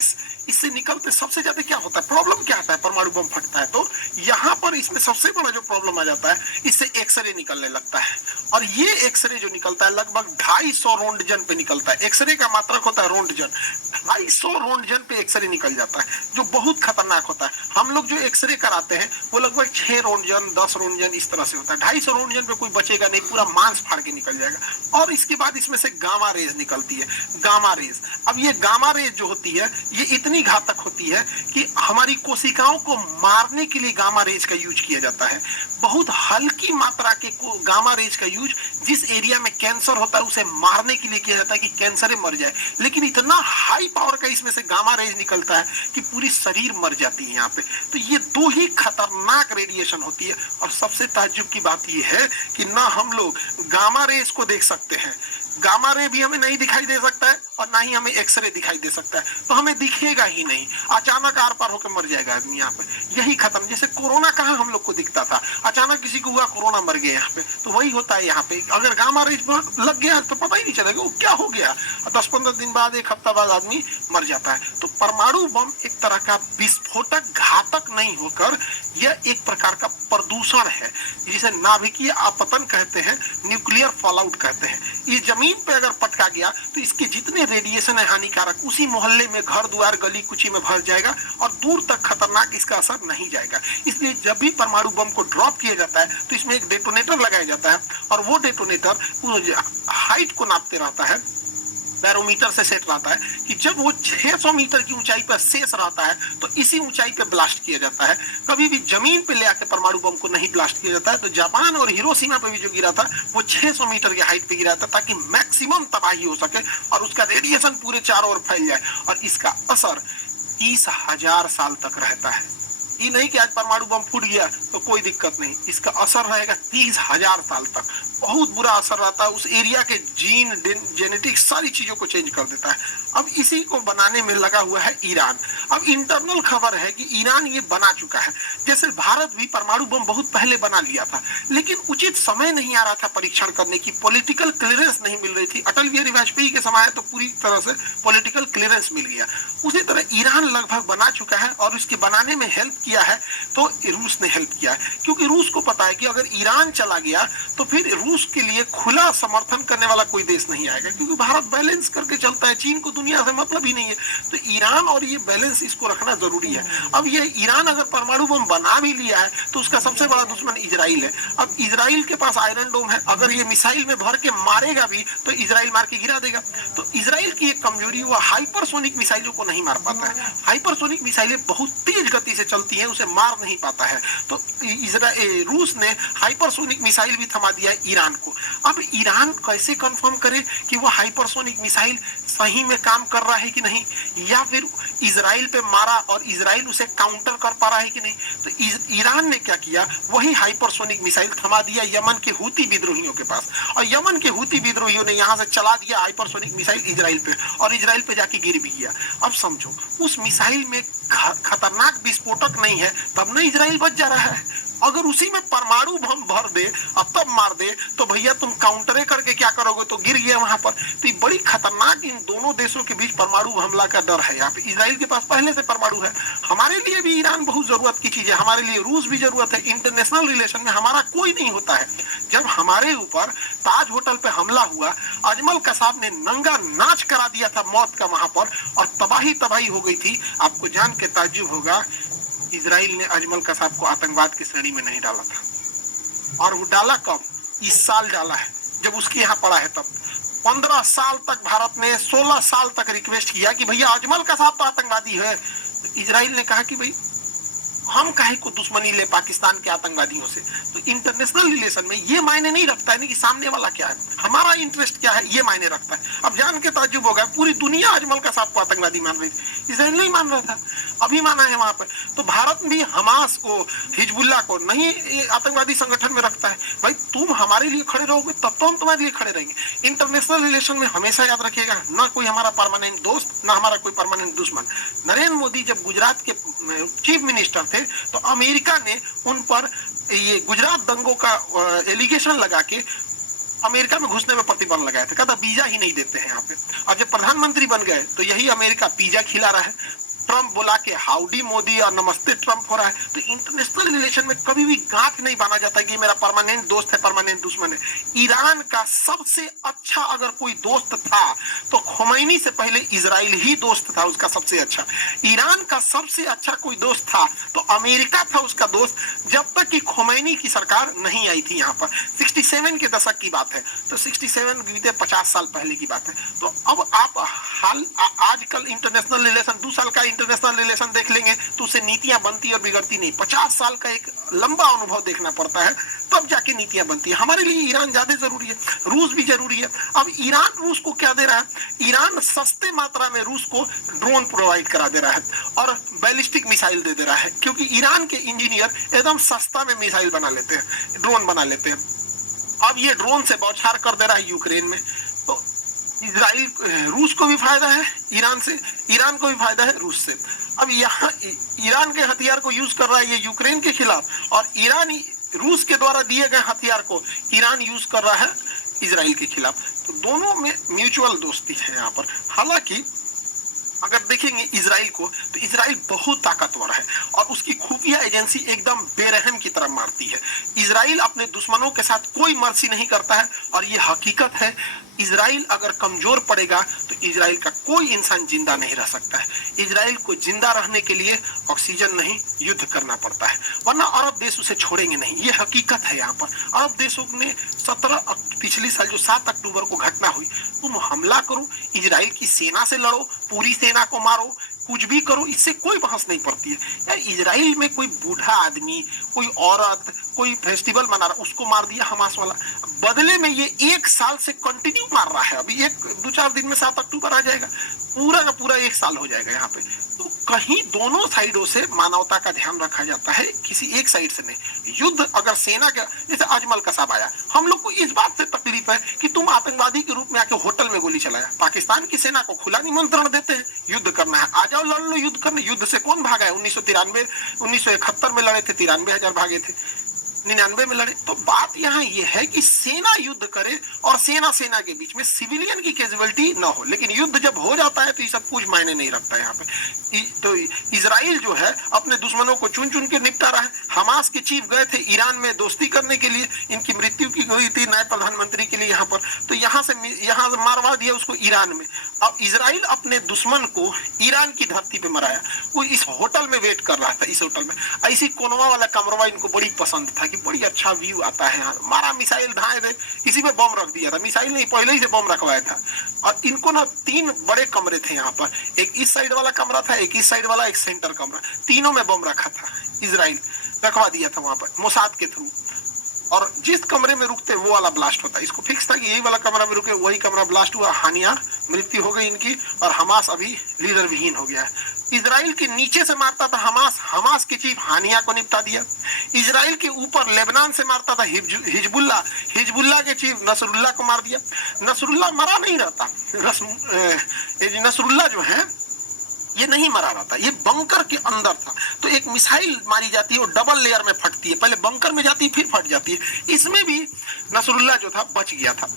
इससे निकलते सबसे ज्यादा क्या होता है, प्रॉब्लम क्या आता है, परमाणु बम फटता है तो यहाँ पर इसमें सबसे बड़ा जो प्रॉब्लम आ जाता है, इससे एक्सरे निकलने लगता है। और ये एक्सरे जो निकलता है लगभग 250 रोंटगन पे निकलता है। एक्सरे का मात्रक होता है रोंटगन, 250 रोंटगन पे एक्सरे निकल जाता है, जो बहुत खतरनाक होता है। हम लोग जो एक्सरे कराते हैं वो लगभग 6 रोंटगन 10 रोंटगन इस तरह से होता है। 250 रोंटगन पे कोई बचेगा नहीं, पूरा मांस फाड़ के निकल जाएगा। और इसके बाद इसमें से गामा रेज निकलती है, गामा रेज। अब ये गामा रेज जो होती है ये इतनी घातक होती है कि हमारी कोशिकाओं को मारने के लिए गामा रेज का यूज किया जाता है। बहुत हल्की मात्रा के गामा रेज का यूज जिस एरिया में कैंसर होता है उसे मारने के लिए किया जाता है कि कैंसर मर जाए। लेकिन इतना हाई पावर का इसमें से गामा रेज निकलता है कि पूरी शरीर मर जाती है यहाँ पे। तो ये दो ही खतरनाक रेडिएशन होती है। और सबसे ताज्जुब की बात यह है कि ना हम लोग गामा रेज को देख सकते हैं, गामा रे भी हमें नहीं दिखाई दे सकता है और ना ही हमें एक्सरे दिखाई दे सकता है, तो हमें दिखेगा ही नहीं। अचानक आर पार होकर मर जाएगा आदमी यहाँ पे। यही खत्म। जैसे कोरोना कहाँ हम लोग को दिखता था, अचानक किसी को हुआ कोरोना मर गया यहाँ पे, तो वही होता है यहाँ पे। अगर गामा रेज लग गया तो पता ही नहीं चलेगा वो क्या हो गया, 10-15 दिन बाद 1 हफ्ता बाद आदमी मर जाता है। तो परमाणु बम एक तरह का विस्फोटक घातक नहीं होकर यह एक प्रकार का प्रदूषण है, जिसे नाभिकीय आपतन कहते हैं, न्यूक्लियर फॉलआउट कहते हैं। ये जमीन पे अगर पटका गया तो इसके जितने रेडिएशन है हानिकारक उसी मोहल्ले में, घर द्वार गली कुची में भर जाएगा और दूर तक खतरनाक इसका असर नहीं जाएगा। इसलिए जब भी परमाणु बम को ड्रॉप किया जाता है तो इसमें एक डेटोनेटर लगाया जाता है और वो डेटोनेटर हाइट को नापते रहता है, बैरोमीटर से सेट रहता है कि जब वो 600 मीटर की ऊंचाई पर शेष रहता है तो इसी ऊंचाई पे ब्लास्ट किया जाता है। कभी भी जमीन पे ले आके परमाणु बम को नहीं ब्लास्ट किया जाता है। तो जापान और हिरोशिमा पे भी जो गिरा था वो 600 मीटर की हाइट पे गिरा था ताकि मैक्सिमम तबाही हो सके और उसका रेडिएशन पूरे चारों ओर फैल जाए और इसका असर 30,000 साल तक रहता है। ये नहीं कि आज परमाणु बम फूट गया तो कोई दिक्कत नहीं, इसका असर रहेगा 30,000 साल तक। बहुत बुरा असर रहता है, उस एरिया के जीन जेनेटिक्स सारी चीजों को चेंज कर देता है। अब इसी को बनाने में लगा हुआ है ईरान। अब इंटरनल खबर है कि ईरान ये बना चुका है। जैसे भारत भी परमाणु बम बहुत पहले बना लिया था, लेकिन उचित समय नहीं आ रहा था परीक्षण करने की, पॉलिटिकल क्लियरेंस नहीं मिल रही थी। अटल बिहारी वाजपेयी के समय तो पूरी तरह से पॉलिटिकल क्लियरेंस मिल गया। उसी तरह ईरान लगभग बना चुका है और उसके बनाने में हेल्प किया है तो रूस ने हेल्प किया है, क्योंकि रूस को पता है कि अगर ईरान चला गया तो फिर रूस के लिए खुला समर्थन करने वाला कोई देश नहीं आएगा, क्योंकि भारत बैलेंस करके चलता है, चीन को दुनिया से मतलब ही नहीं है। तो ईरान और ये बैलेंस इसको रखना जरूरी है। अब ये ईरान अगर परमाणु बम बना भी लिया है तो उसका सबसे बड़ा दुश्मन इजराइल है। अब इजराइल के पास आयरन डोम है, अगर ये मिसाइल में भर के मारेगा भी तो इजराइल मार के गिरा देगा। तो इजराइल की एक कमजोरी वो हाइपरसोनिक मिसाइलों को नहीं मार पाता है। हाइपरसोनिक मिसाइलें बहुत तेज गति से चलती हैं, उसे मार नहीं पाता है। तो रूस ने हाइपरसोनिक मिसाइल भी थमा दिया है ईरान को। अब ईरान कैसे कंफर्म करे कि वो हाइपरसोनिक मिसाइल सही में काम कर रहा है कि नहीं, या फिर इजराइल पे मारा और इजराइल उसे काउंटर कर पा रहा है कि नहीं। तो ईरान ने क्या किया, वही हाइपरसोनिक मिसाइल थमा दिया यमन के हूती विद्रोहियों के पास, और यमन के हूती विद्रोहियों ने यहां से चला दिया हाइपरसोनिक मिसाइल इजराइल पे, और इजराइल पे जाके गिर भी गया। अब समझो उस मिसाइल में खतरनाक विस्फोटक नहीं है, तब ना इजराइल बच जा रहा है। अगर उसी में परमाणु बम भर दे और तब मार दे तो भैया तुम काउंटरे करके क्या करोगे, तो गिर गया वहां पर। तो बड़ी खतरनाक इन दोनों देशों के बीच परमाणु हमला का डर है। यहाँ पे इजराइल के पास पहले से परमाणु है। हमारे लिए भी ईरान बहुत जरूरत की चीज है, हमारे लिए रूस भी जरूरत है। इंटरनेशनल रिलेशन में हमारा कोई नहीं होता है। जब हमारे ऊपर ताज होटल पे हमला हुआ, अजमल कसाब ने नंगा नाच करा दिया था मौत का वहां पर, और तबाही हो गई थी। आपको जान के ताज्जुब होगा, इजराइल ने अजमल कसाब को आतंकवाद की श्रेणी में नहीं डाला था। और वो डाला कब, इस साल डाला है, जब उसके यहाँ पड़ा है तब। 15 साल तक भारत ने 16 साल तक रिक्वेस्ट किया कि भैया अजमल कसाब तो आतंकवादी है। तो इजराइल ने कहा कि भाई हम काहे को दुश्मनी ले पाकिस्तान के आतंकवादियों से। तो इंटरनेशनल रिलेशन में ये मायने नहीं रखता है कि सामने वाला क्या है, हमारा इंटरेस्ट क्या है, ये मायने रखता है। अब जान के ताज्जुब हो गया, पूरी दुनिया अजमल कसाब को आतंकवादी मान रही थी, इजराइल नहीं मान रहा था, अभी माना है वहां पर। तो भारत भी हमास को, हिजबुल्ला को नहीं आतंकवादी संगठन में रखता है। भाई तुम हमारे लिए खड़े रहोगे तब तो हम तुम्हारे लिए खड़े रहेंगे। इंटरनेशनल रिलेशन में हमेशा याद रखिएगा, ना कोई हमारा परमानेंट दोस्त, ना हमारा कोई परमानेंट दुश्मन। नरेंद्र मोदी जब गुजरात के चीफ मिनिस्टर थे तो अमेरिका ने उन पर ये गुजरात दंगों का एलिगेशन लगा के अमेरिका में घुसने में प्रतिबंध लगाया था, कहता वीजा ही नहीं देते हैं यहाँ पे। और जब प्रधानमंत्री बन गए तो यही अमेरिका पिज्जा खिला रहा है, ट्रम्प बोला कि हाउडी मोदी और नमस्ते ट्रम्प हो रहा है। तो इंटरनेशनल रिलेशन में कभी भी गांठ नहीं बांधा जाता कि मेरा परमानेंट दोस्त है, परमानेंट दुश्मन है। ईरान का सबसे अच्छा अगर कोई दोस्त था तो खुमैनी से पहले इजराइल ही दोस्त था उसका सबसे अच्छा। ईरान का सबसे अच्छा कोई दोस्त था तो अमेरिका था उसका दोस्त, जब तक कि खुमैनी की सरकार नहीं आई थी यहाँ पर। 67 के दशक की बात है, तो 67 बीते 50 साल पहले की बात है। तो अब आप हाल आजकल इंटरनेशनल रिलेशन 2 साल का इंटरनेशनल रिलेशन देख लेंगे तो उससे नीतियां बनती और बिगड़ती नहीं। 50 साल का एक लंबा अनुभव देखना पड़ता है तब जाके नीतियां बनती है। हमारे लिए ईरान ज्यादा जरूरी है, रूस भी जरूरी है। अब ईरान रूस को क्या दे रहा है? ईरान सस्ते मात्रा में रूस को ड्रोन प्रोवाइड करा दे रहा है और बैलिस्टिक मिसाइल दे रहा है, क्योंकि ईरान के इंजीनियर एकदम सस्ता में मिसाइल बना लेते हैं, ड्रोन बना लेते हैं। अब ये ड्रोन से बौछार कर दे रहा है यूक्रेन में। तो इजराइल रूस को भी फायदा है ईरान से, ईरान को भी फायदा है रूस से। अब यहाँ ईरान के हथियार को यूज कर रहा है ये यूक्रेन के खिलाफ, और ईरान रूस के द्वारा दिए गए हथियार को ईरान यूज कर रहा है इजराइल के खिलाफ। तो दोनों में म्यूचुअल दोस्ती है यहाँ पर। हालांकि अगर देखेंगे इजराइल को तो इजराइल बहुत ताकतवर है और उसकी खुफिया एजेंसी एकदम बेरहम की तरह मारती है। इजराइल अपने दुश्मनों के साथ कोई मर्जी नहीं करता है और ये हकीकत है। इजराइल अगर कमजोर पड़ेगा तो इजराइल का कोई इंसान जिंदा नहीं रह सकता है। इजराइल को जिंदा रहने के लिए ऑक्सीजन नहीं, युद्ध करना पड़ता है, वरना अरब देश उसे छोड़ेंगे नहीं। ये हकीकत है यहाँ पर। अरब देशों ने पिछले साल जो 7 अक्टूबर को घटना हुई, तुम हमला करो, इजराइल की सेना से लड़ो, पूरी सेना को मारो, कुछ भी करो, इससे कोई बहस नहीं पड़ती है। यार इजराइल में कोई बूढ़ा आदमी, कोई औरत, कोई फेस्टिवल मना रहा, उसको मार दिया हमास वाला। बदले में ये 1 साल से कंटिन्यू मार रहा है। अभी 1-2-4 दिन में 7 अक्टूबर आ जाएगा, पूरा का पूरा 1 साल हो जाएगा यहाँ पे। तो कहीं दोनों साइडों से मानवता का ध्यान रखा जाता है, किसी एक साइड से नहीं। युद्ध अगर सेना के, जैसे अजमल कसाब आया, हम लोग को इस बात से तकलीफ है कि तुम आतंकवादी के रूप में आके होटल में गोली चलाया। पाकिस्तान की सेना को खुला निमंत्रण देते हैं, युद्ध करना है, आ जाओ लड़ लो, युद्ध करने। युद्ध से कौन भागा है? 1971 में लड़े थे, 93,000 भागे थे, 99 में लड़े। तो बात यहाँ ये है कि सेना युद्ध करे और सेना के बीच में सिविलियन की कैजुअलिटी ना हो। लेकिन युद्ध जब हो जाता है तो ये सब कुछ मायने नहीं रखता है यहाँ पे। तो इजराइल जो है अपने दुश्मनों को चुन चुन के निपटा रहा है। हमास के चीफ गए थे ईरान में दोस्ती करने के लिए, इनकी मृत्यु की हुई थी नए प्रधानमंत्री के लिए यहाँ पर, तो यहाँ से मारवा दिया उसको ईरान में। अब इजराइल अपने दुश्मन को ईरान की धरती पे मराया। वो इस होटल में वेट कर रहा था, इस होटल में ऐसी कोनवा वाला कमरवा इनको बड़ी पसंद था कि बड़ी अच्छा व्यू आता है यहाँ। मारा मिसाइल धाए थे, इसी पे बम रख दिया था, मिसाइल नहीं पहले ही से बम रखवाया था। और इनको ना 3 बड़े कमरे थे यहाँ पर, एक इस साइड वाला कमरा था, एक इस साइड वाला, एक सेंटर कमरा, तीनों में बम रखा था। इजराइल रखवा दिया था वहां पर मोसाद के थ्रू, और जिस कमरे में रुकते वो वाला ब्लास्ट होता है। इसको फिक्स था कि यही वाला कमरा में रुके, वही कमरा ब्लास्ट हुआ, हानिया मृत्यु हो गई इनकी, और हमास अभी लीडर विहीन हो गया है। इजराइल के नीचे से मारता था हमास के चीफ हानिया को निपटा दिया। इजराइल के ऊपर लेबनान से मारता था हिजबुल्ला के चीफ नसरुल्लाह को मार दिया। नसरुल्लाह मरा नहीं रहता, नसरुल्लाह जो है ये नहीं मरा रहता, ये बंकर के अंदर था। तो एक मिसाइल मारी जाती है, वो डबल लेयर में फटती है, पहले बंकर में जाती है फिर फट जाती है। इसमें भी नसरुल्लाह जो था बच गया था।